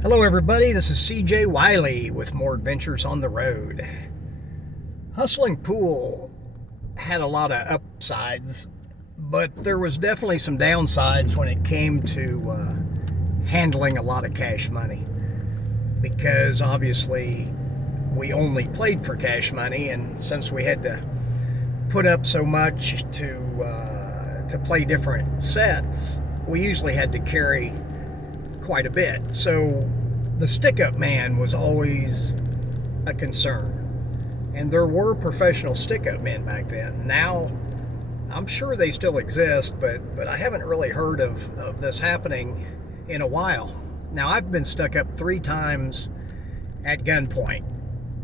Hello, everybody. This is CJ Wiley with more adventures on the road. Hustling pool had a lot of upsides, but there was definitely some downsides when it came to handling a lot of cash money. Because obviously, we only played for cash money, and since we had to put up so much to play different sets, we usually had to carry quite a bit. So the stick-up man was always a concern. And there were professional stick-up men back then. Now, I'm sure they still exist, but I haven't really heard of this happening in a while. Now, I've been stuck up 3 times at gunpoint.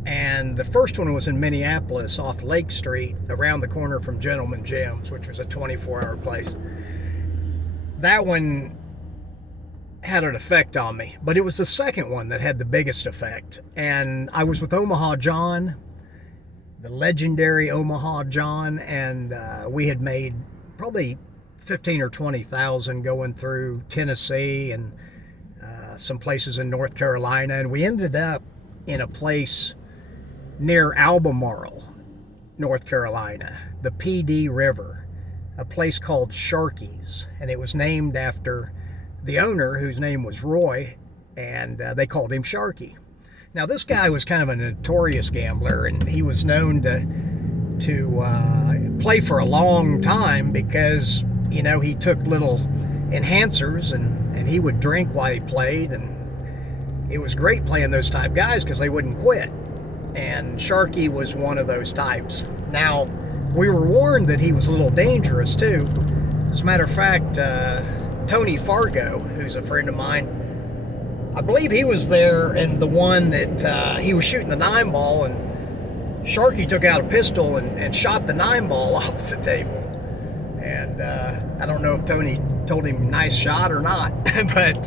And the first one was in Minneapolis off Lake Street, around the corner from Gentleman Jim's, which was a 24-hour place. That one had an effect on me, but it was the second one that had the biggest effect. And I was with Omaha John, the legendary Omaha John, and we had made probably 15 or 20,000 going through Tennessee and some places in North Carolina, and we ended up in a place near Albemarle, North Carolina, the PD River, a place called Sharky's, and it was named after the owner, whose name was Roy, and they called him Sharky. Now, this guy was kind of a notorious gambler, and he was known to play for a long time because, you know, he took little enhancers and he would drink while he played, and it was great playing those type guys because they wouldn't quit. And Sharky was one of those types. Now, we were warned that he was a little dangerous too. As a matter of fact, Tony Fargo, who's a friend of mine, I believe he was there, and the one that he was shooting the 9-ball, and Sharky took out a pistol and shot the 9-ball off the table. And I don't know if Tony told him nice shot or not, but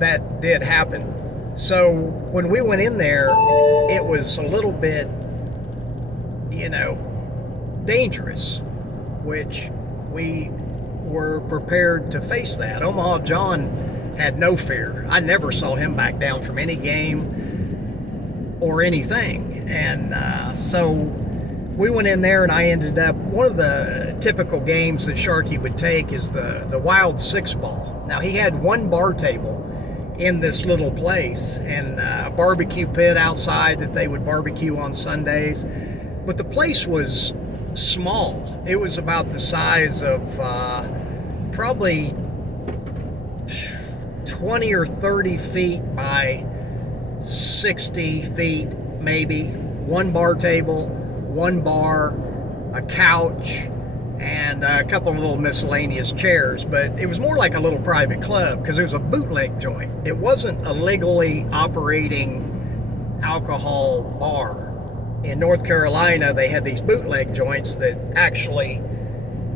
that did happen. So when we went in there, it was a little bit, dangerous, which we were prepared to face that. Omaha John had no fear. I never saw him back down from any game or anything. And so we went in there, and I ended up, one of the typical games that Sharky would take is the wild 6-ball. Now, he had one bar table in this little place and a barbecue pit outside that they would barbecue on Sundays. But the place was small. It was about the size of probably 20 or 30 feet by 60 feet, maybe. One bar table, one bar, a couch, and a couple of little miscellaneous chairs. But it was more like a little private club because it was a bootleg joint. It wasn't a legally operating alcohol bar. In North Carolina, they had these bootleg joints that actually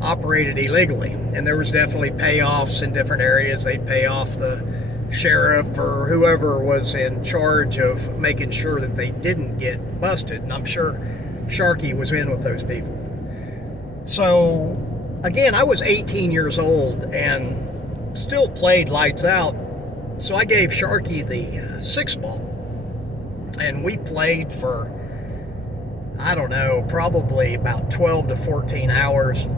operated illegally, and there was definitely payoffs in different areas. They'd pay off the sheriff or whoever was in charge of making sure that they didn't get busted, and I'm sure Sharky was in with those people. So again, I was 18 years old and still played lights out, so I gave Sharky the 6-ball, and we played for, I don't know, probably about 12 to 14 hours.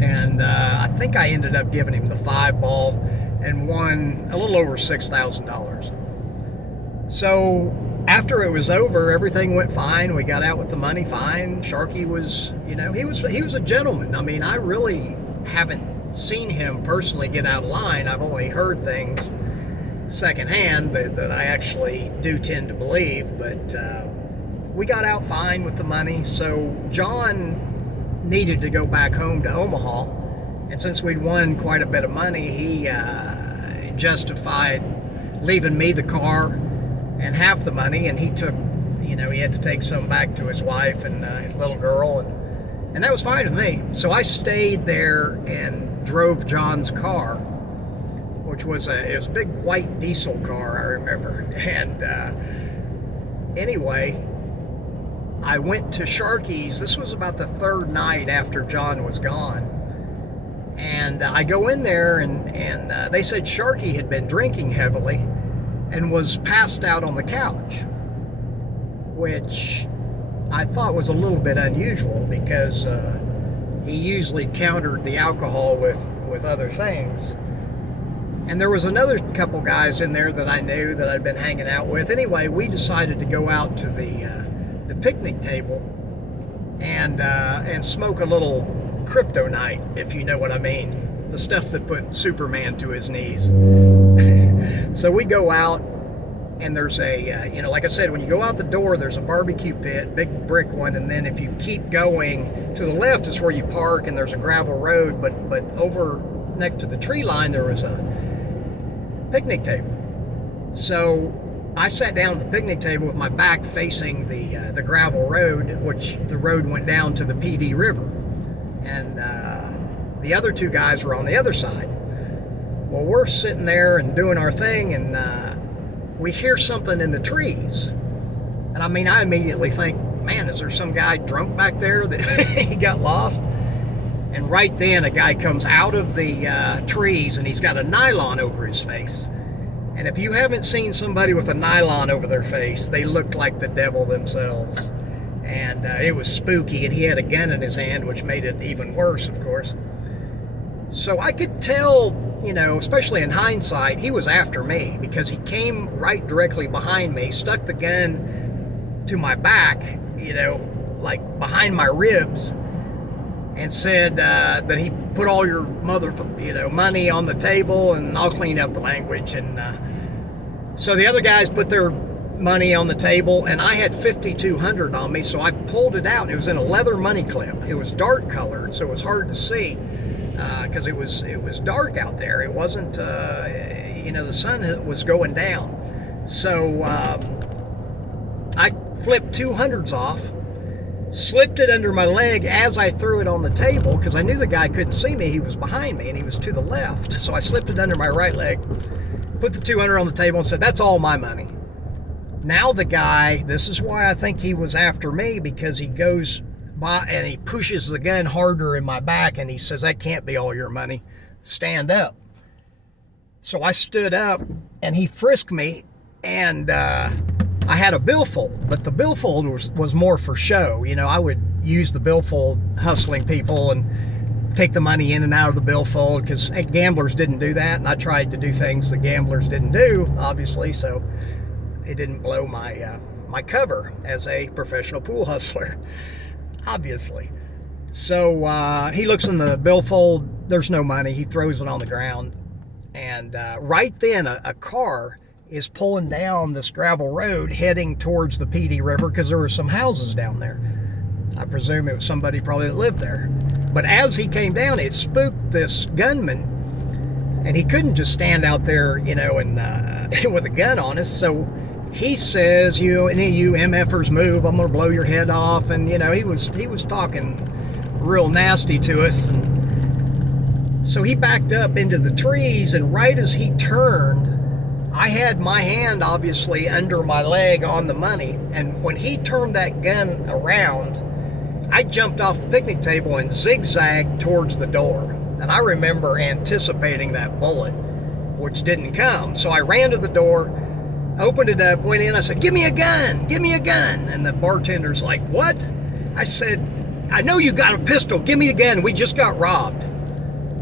And I think I ended up giving him the 5-ball and won a little over $6,000. So after it was over, everything went fine. We got out with the money fine. Sharky was, he was a gentleman. I mean, I really haven't seen him personally get out of line. I've only heard things secondhand that I actually do tend to believe. But we got out fine with the money. So John needed to go back home to Omaha, and since we'd won quite a bit of money, he justified leaving me the car and half the money, and he took, he had to take some back to his wife and his little girl, and that was fine with me. So I stayed there and drove John's car, which was it was a big white diesel car, I remember. And anyway, I went to Sharky's. This was about the 3rd night after John was gone. And I go in there, and they said Sharky had been drinking heavily and was passed out on the couch, which I thought was a little bit unusual because he usually countered the alcohol with other things. And there was another couple guys in there that I knew that I'd been hanging out with. Anyway, we decided to go out to the picnic table and smoke a little crypto night, if you know what I mean. The stuff that put Superman to his knees. So we go out, and there's a, like I said, when you go out the door, there's a barbecue pit, big brick one, and then if you keep going to the left is where you park, and there's a gravel road, but over next to the tree line, there was a picnic table. So I sat down at the picnic table with my back facing the gravel road, which the road went down to the PD River. And the other two guys were on the other side. Well, we're sitting there and doing our thing, and we hear something in the trees. And I mean, I immediately think, man, is there some guy drunk back there that he got lost? And right then, a guy comes out of the trees, and he's got a nylon over his face. And if you haven't seen somebody with a nylon over their face, they look like the devil themselves. And it was spooky, and he had a gun in his hand, which made it even worse, of course. So I could tell, especially in hindsight, he was after me, because he came right directly behind me, stuck the gun to my back, like behind my ribs, and said that he put all your money on the table, and I'll clean up the language. And so the other guys put their money on the table, and I had $5,200 on me, so I pulled it out, and it was in a leather money clip. It was dark colored, so it was hard to see because it was dark out there. It wasn't, the sun was going down. So I flipped 200s off, slipped it under my leg as I threw it on the table, because I knew the guy couldn't see me. He was behind me, and he was to the left. So I slipped it under my right leg, put the 200 on the table, and said, "That's all my money." Now the guy, this is why I think he was after me, because he goes by and he pushes the gun harder in my back, and he says, "That can't be all your money. Stand up." So I stood up, and he frisked me, and I had a billfold, but the billfold was more for show. I would use the billfold hustling people and take the money in and out of the billfold, because gamblers didn't do that, and I tried to do things that gamblers didn't do, obviously, so it didn't blow my cover as a professional pool hustler, obviously. So he looks in the billfold, there's no money, he throws it on the ground, and right then a car is pulling down this gravel road heading towards the PD River, because there were some houses down there. I presume it was somebody probably that lived there. But as he came down, it spooked this gunman, and he couldn't just stand out there, and with a gun on us. So he says, "Any of you MFers move, I'm going to blow your head off." And he was talking real nasty to us. And so he backed up into the trees, and right as he turned, I had my hand obviously under my leg on the money, and when he turned that gun around, I jumped off the picnic table and zigzagged towards the door. And I remember anticipating that bullet, which didn't come. So I ran to the door, opened it up, went in, I said, "Give me a gun, give me a gun." And the bartender's like, "What?" I said, "I know you got a pistol, give me the gun, we just got robbed."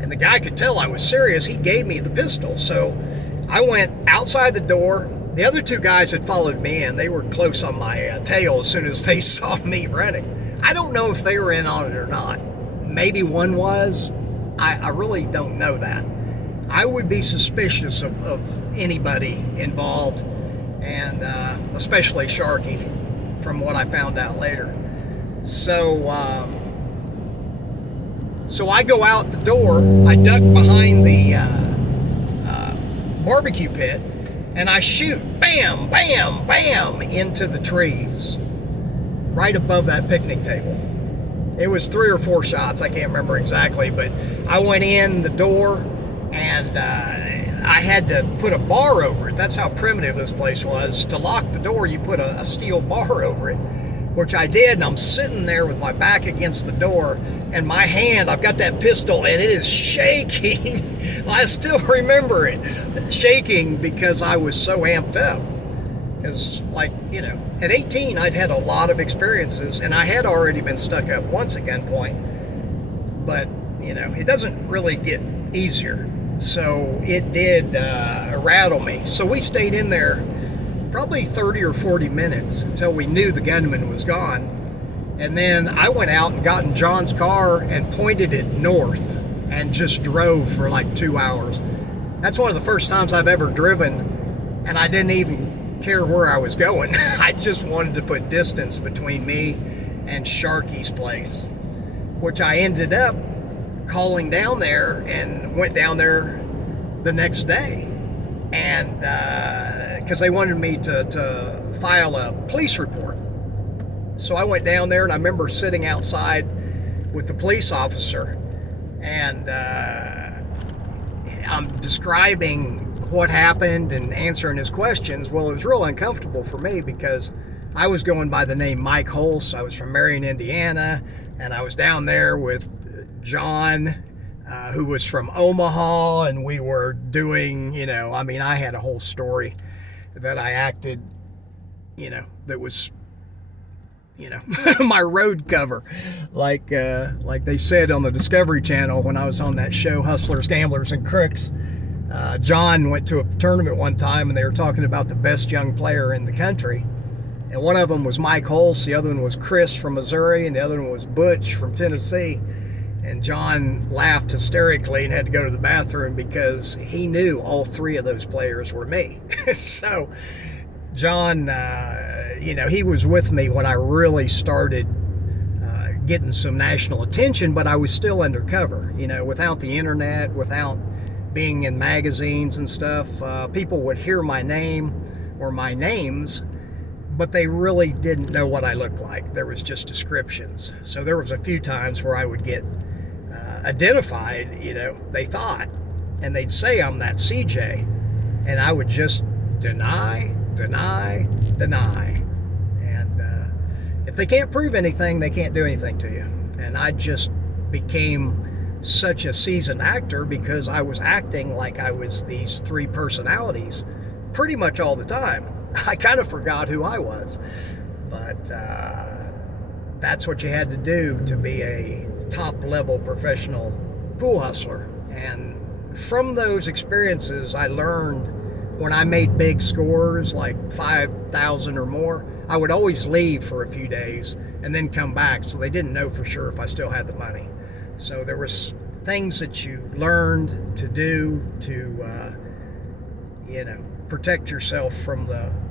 And the guy could tell I was serious, he gave me the pistol. So I went outside the door. The other two guys had followed me, and they were close on my tail as soon as they saw me running. I don't know if they were in on it or not. Maybe one was. I really don't know that. I would be suspicious of anybody involved, and especially Sharky, from what I found out later. So I go out the door, I duck behind the barbecue pit, and I shoot, bam, bam, bam, into the trees right above that picnic table. It was 3 or 4 shots, I can't remember exactly, but I went in the door, and I had to put a bar over it. That's how primitive this place was. To lock the door, you put a steel bar over it, which I did, and I'm sitting there with my back against the door, and my hand, I've got that pistol, and it is shaking I still remember it, shaking because I was so amped up. Because, like, at 18, I'd had a lot of experiences, and I had already been stuck up once at gunpoint. But, it doesn't really get easier. So it did rattle me. So we stayed in there probably 30 or 40 minutes until we knew the gunman was gone. And then I went out and got in John's car and pointed it north and just drove for like 2 hours. That's one of the first times I've ever driven, and I didn't even care where I was going. I just wanted to put distance between me and Sharky's place, which I ended up calling down there and went down there the next day. And because they wanted me to file a police report. So I went down there, and I remember sitting outside with the police officer, and I'm describing what happened and answering his questions. Well, it was real uncomfortable for me because I was going by the name Mike Holst. I was from Marion, Indiana, and I was down there with John, who was from Omaha, and we were doing, I had a whole story that I acted, that was, my road cover, like they said on the Discovery Channel when I was on that show, Hustlers, Gamblers, and Crooks. John went to a tournament one time, and they were talking about the best young player in the country. And one of them was Mike Holst, the other one was Chris from Missouri, and the other one was Butch from Tennessee. And John laughed hysterically and had to go to the bathroom because he knew all three of those players were me. So John, he was with me when I really started getting some national attention, but I was still undercover, without the internet, without being in magazines and stuff. People would hear my name or my names, but they really didn't know what I looked like. There was just descriptions. So there was a few times where I would get identified, they thought, and they'd say I'm that CJ, and I would just deny. And if they can't prove anything, they can't do anything to you. And I just became such a seasoned actor because I was acting like I was these three personalities pretty much all the time. I kind of forgot who I was, but that's what you had to do to be a top-level professional pool hustler. And from those experiences, I learned when I made big scores, like 5,000 or more, I would always leave for a few days and then come back, so they didn't know for sure if I still had the money. So there was things that you learned to do to, protect yourself from the,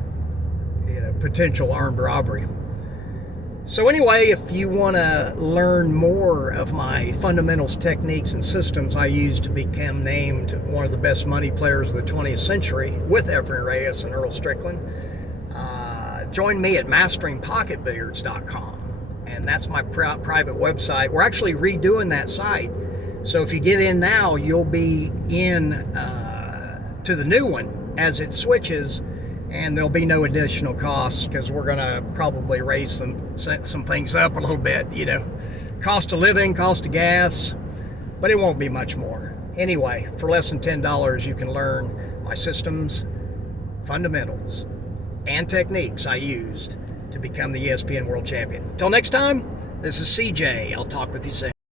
potential armed robbery. So anyway, if you want to learn more of my fundamentals, techniques, and systems I used to become named one of the best money players of the 20th century with Efren Reyes and Earl Strickland, join me at masteringpocketbilliards.com. And that's my private website. We're actually redoing that site. So if you get in now, you'll be in to the new one as it switches, and there'll be no additional costs because we're going to probably raise some things up a little bit, cost of living, cost of gas, but it won't be much more. Anyway, for less than $10, you can learn my systems, fundamentals, and techniques I used to become the ESPN World Champion. Until next time, this is CJ. I'll talk with you soon.